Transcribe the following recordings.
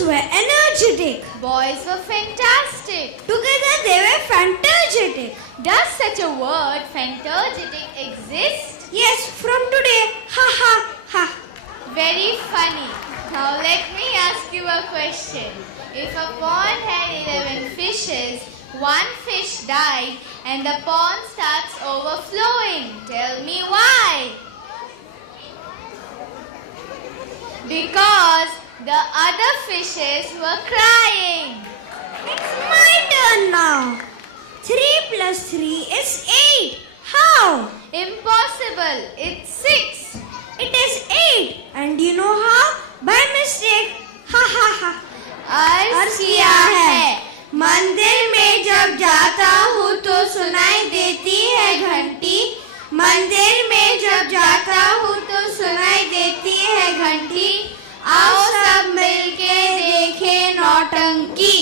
Girls were energetic. Boys were fantastic. Together they were fantastic. Does such a word, fantastic, exist? Yes, from today. Ha ha ha. Very funny. Now let me ask you a question. If a pond had 11 fishes, one fish died and the pond starts overflowing. Tell me why? Because the other fishes were crying. It's my turn now. 3 plus 3 is 8. How? Impossible. It's 6. It is 8. And you know how? By mistake. Ha ha ha. अर्ज किया है. मंदिर में जब जाता हूँ तो सुनाई देती है घंटी. मंदिर में जब जाता हूँ तो सुनाई देती है घंटी. आओ सब मिलके देखें नौटंकी.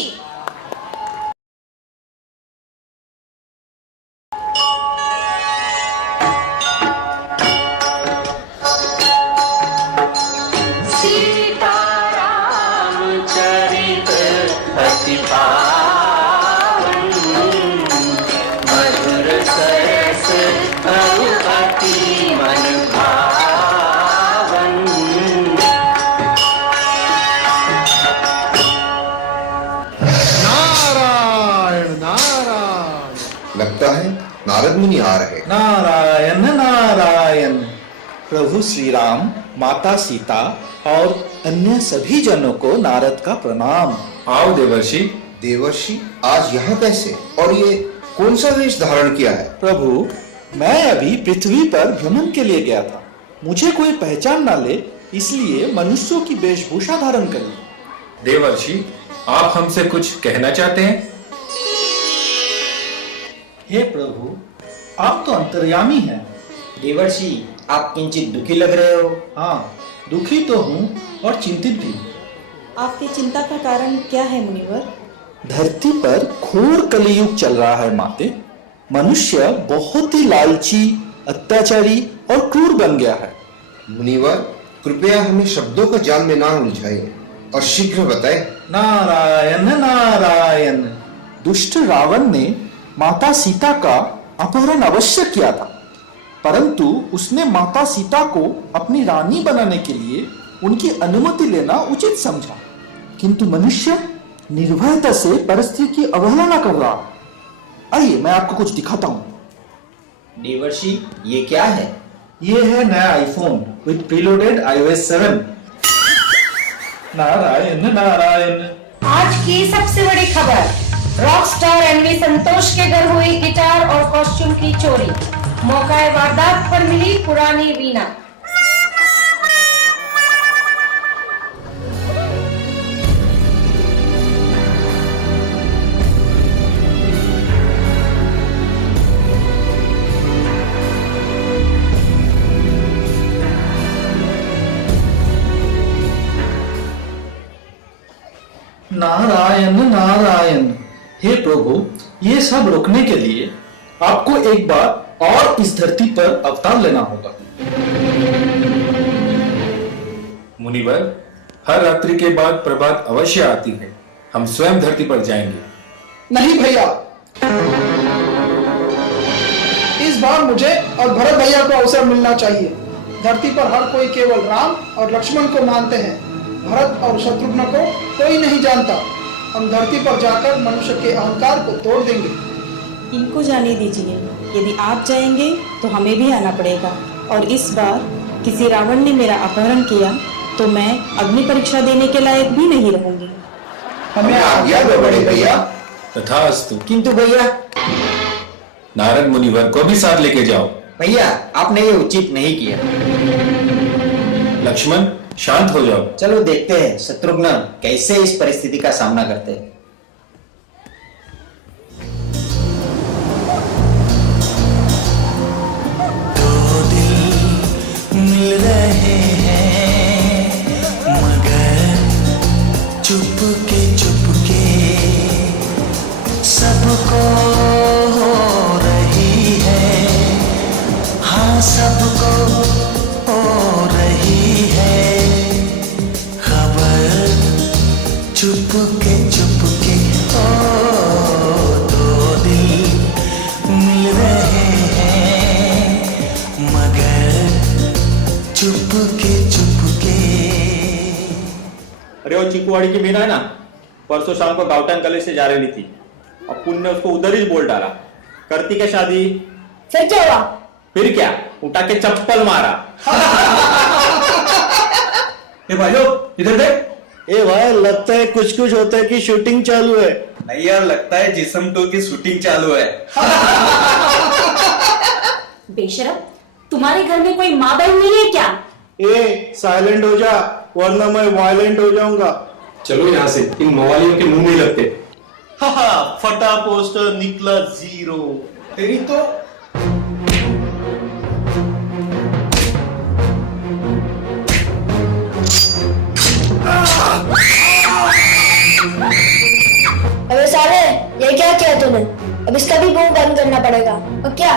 लगता है नारद मुनि आ रहे. नारायण नारायण. प्रभु श्री राम, माता सीता और अन्य सभी जनों को नारद का प्रणाम. आओ देवर्षि. देवर्षि आज यहाँ कैसे? और ये कौन सा वेश धारण किया है? प्रभु, मैं अभी पृथ्वी पर भ्रमण के लिए गया था. मुझे कोई पहचान ना ले, इसलिए मनुष्यों की वेशभूषा धारण करी. देवर्षि, आप हमसे कुछ कहना चाहते हैं? हे प्रभु, आप तो अंतर्यामी हैं. देवर्षि, आप किंचित दुखी लग रहे हो. हाँ, दुखी तो हूँ और चिंतित भी. आपकी चिंता का कारण क्या है मुनिवर? धरती पर घोर कलियुग चल रहा है माते. मनुष्य बहुत ही लालची, अत्याचारी और क्रूर बन गया है. मुनिवर, कृपया हमें शब्दों का जाल में ना उलझाइए और शीघ्र बताएं. नारायण नारायण. दुष्ट रावण ने माता सीता का अपहरण अवश्य किया था, परंतु उसने माता सीता को अपनी रानी बनाने के लिए उनकी अनुमति लेना उचित समझा. किंतु मनुष्य निर्भयता से परिस्थिति की अवहेलना कर रहा. आइए मैं आपको कुछ दिखाता हूँ. देवर्षि, ये क्या है? ये है नया iPhone with preloaded iOS 7. Narayan Narayan. आज की सबसे बड़ी खबर, रॉक स्टार एमवी संतोष के घर हुई गिटार और कॉस्ट्यूम की चोरी. मौका वारदात पर मिली पुरानी वीणा. नारायण नारायण. हे प्रभु, ये सब रोकने के लिए आपको एक बार और इस धरती पर अवतार लेना होगा. मुनिवर, हर रात्रि के बाद प्रभात अवश्य आती है. हम स्वयं धरती पर जाएंगे. नहीं भैया, इस बार मुझे और भरत भैया को अवसर मिलना चाहिए. धरती पर हर कोई केवल राम और लक्ष्मण को मानते हैं. भरत और शत्रुघ्न को कोई नहीं जानता. हम धरती पर जाकर मनुष्य के अहंकार को तोड़ देंगे. इनको जाने दीजिए. यदि आप जाएंगे तो हमें भी आना पड़ेगा. और इस बार किसी रावण ने मेरा अपहरण किया तो मैं अग्नि परीक्षा देने के लायक भी नहीं रहूंगी. हमें आज्ञा दो बड़े भैया. तथास्तु. किंतु भैया, नारद मुनिवर को भी साथ लेके जाओ. भैया आपने ये उचित नहीं किया. लक्ष्मण, शांत हो जाओ. चलो देखते हैं शत्रुघ्न कैसे इस परिस्थिति का सामना करते हैं. दो दिल मिल रहे हैं मगर चुपके चुपके सबको हो रही है. हाँ, सबको हो रही है खबर. चुपके चुपके ओ दो दिल मिल रहे हैं मगर चुपके चुपके। अरे वो चिकूवाड़ी की मीना है ना, परसों शाम को गाउटान कॉलेज से जा रही थी। अब पुण्य ने उसको उधर ही बोल डाला, करती क्या शादी? फिर क्या हुआ? फिर क्या, उठा के चप्पल मारा। ए भाइयों इधर देख। ए भाई लगता है कुछ होता है कि शूटिंग चालू है। नहीं यार, लगता है जिस्म 2 की शूटिंग चालू है। बेशरम, तुम्हारे घर में कोई माँ बहन नहीं है क्या? ए साइलेंट हो जा वरना मैं वायलेंट हो जाऊंगा। चलो यहाँ से, इन मवालियों के मुंह नहीं लगते। फटा पोस्टर निकला 0। तेरी तो अबे साले, ये क्या किया तूने? अब इसका भी मुंह बंद करना पड़ेगा। और क्या,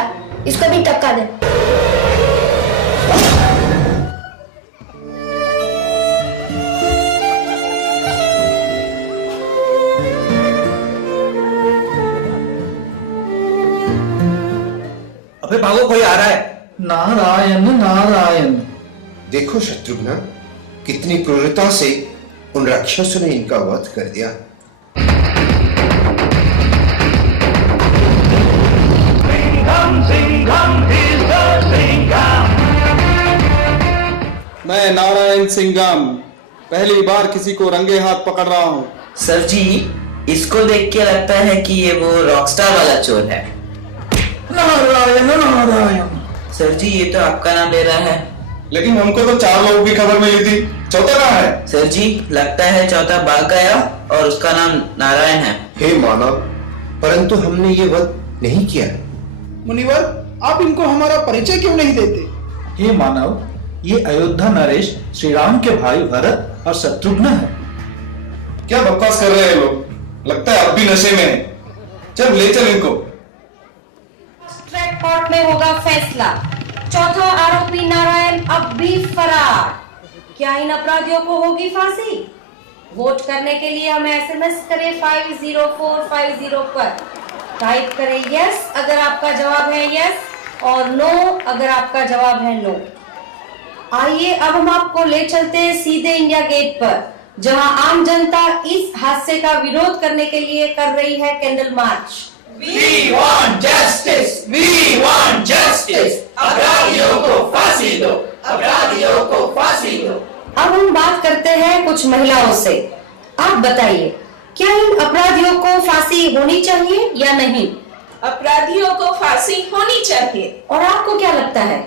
इसको भी टक्का दे। अबे भागो, कोई आ रहा है। नारायण नारायण। देखो शत्रुघ्न, कितनी क्रूरता से उन राक्षसों ने इनका वध कर दिया। मैं नारायण सिंघम पहली बार किसी को रंगे हाथ पकड़ रहा हूँ। सर जी, इसको देख के लगता है कि ये वो रॉकस्टार वाला चोर है। नारायण नारायण। सर जी, ये तो आपका नाम ले रहा है। लेकिन हमको तो 4 लोगों की खबर मिली थी, चौथा कहाँ है? सर जी, लगता है चौथा भाग गया और उसका नाम नारायण है। हे मानव, परंतु हमने ये वध नहीं किया। मुनिवर, आप इनको हमारा परिचय क्यों नहीं देते? हे मानव, ये अयोध्या नरेश श्री राम के भाई भरत और शत्रुघ्न है। क्या बकवास कर रहे हैं लोग? लगता है अब भी नशे में है। चल ले चल इनको। स्ट्रेट कोर्ट में होगा फैसला। चौथा आरोपी नारायण अब भी फरार। क्या इन अपराधियों को होगी फांसी? वोट करने के लिए हमें SMS करें 50450 पर। टाइप करें यस अगर आपका जवाब है यस और नो अगर आपका जवाब है नो। आइए अब हम आपको ले चलते हैं सीधे इंडिया गेट पर, जहां आम जनता इस हादसे का विरोध करने के लिए कर रही है candle march. We want justice! We want justice! अपराधियों को फांसी दो! अपराधियों को फांसी दो! अब हम बात करते हैं कुछ महिलाओं से। आप बताइए, क्या इन अपराधियों को फांसी होनी चाहिए या नहीं? अपराधियों को फांसी होनी चाहिए। और आपको क्या लगता है?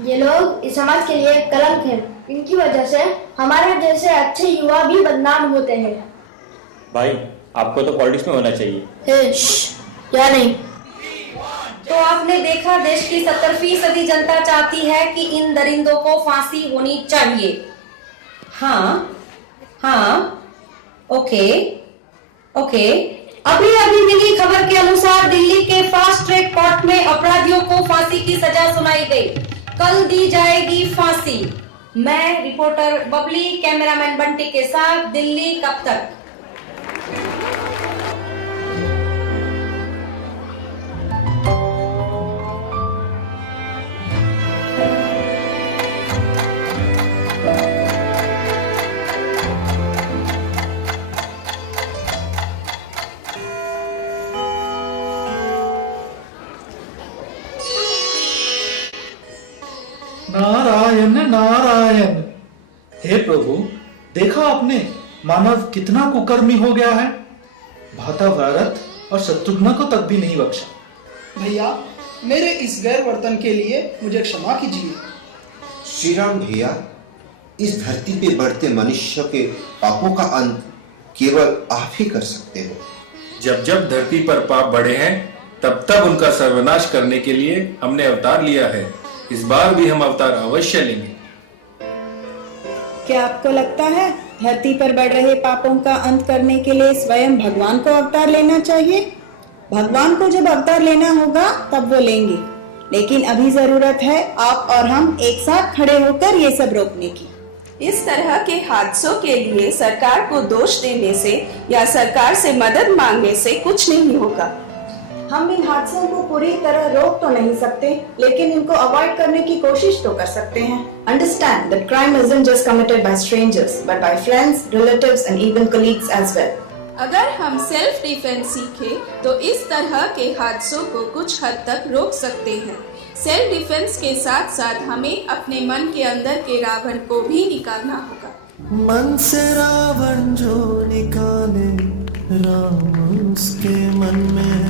ये लोग इस समाज के लिए कलंक हैं। इनकी वजह से हमारे जैसे अच्छे युवा भी बदनाम होते हैं। भाई, आपको तो पॉलिटिक्स में होना चाहिए। या नहीं? तो आपने देखा, देश की 70% जनता चाहती है कि इन दरिंदों को फांसी होनी चाहिए। हाँ, ओके। अभी मिली खबर के अनुसार दिल्ली के फास्ट ट्रैक कोर्ट में अपराधियों को फांसी की सजा सुनाई गई। कल दी जाएगी फांसी। मैं रिपोर्टर बबली, कैमरामैन बंटी के साथ दिल्ली। कब तक? नारायण नारायण। हे प्रभु, देखा आपने मानव कितना कुकर्मी हो गया है। भाता भरत और शत्रुघ्न को तक भी नहीं बख्शा। भैया, मेरे इस गैर वर्तन के लिए मुझे क्षमा कीजिए। श्री राम भैया, इस धरती पे बढ़ते मनुष्य के पापों का अंत केवल आप ही कर सकते हो। जब जब धरती पर पाप बढ़े हैं, तब तब उनका सर्वनाश करने के लिए हमने अवतार लिया है। इस बार भी हम अवतार अवश्य लेंगे। क्या आपको लगता है धरती पर बढ़ रहे पापों का अंत करने के लिए स्वयं भगवान को अवतार लेना चाहिए? भगवान को जब अवतार लेना होगा तब वो लेंगे, लेकिन अभी जरूरत है आप और हम एक साथ खड़े होकर ये सब रोकने की। इस तरह के हादसों के लिए सरकार को दोष देने से या सरकार से मदद मांगने से कुछ नहीं होगा। हम इन हादसों को पूरी तरह रोक तो नहीं सकते, लेकिन इनको अवॉइड करने की कोशिश तो कर सकते हैं। Understand that crime isn't just committed by strangers, but by friends, relatives and even colleagues as well. अगर हम सेल्फ डिफेंस सीखें तो इस तरह के हादसों को कुछ हद तक रोक सकते हैं। सेल्फ डिफेंस के साथ साथ हमें अपने मन के अंदर के रावण को भी निकालना होगा। मन से रावण जो निकाले, राम उसके मन में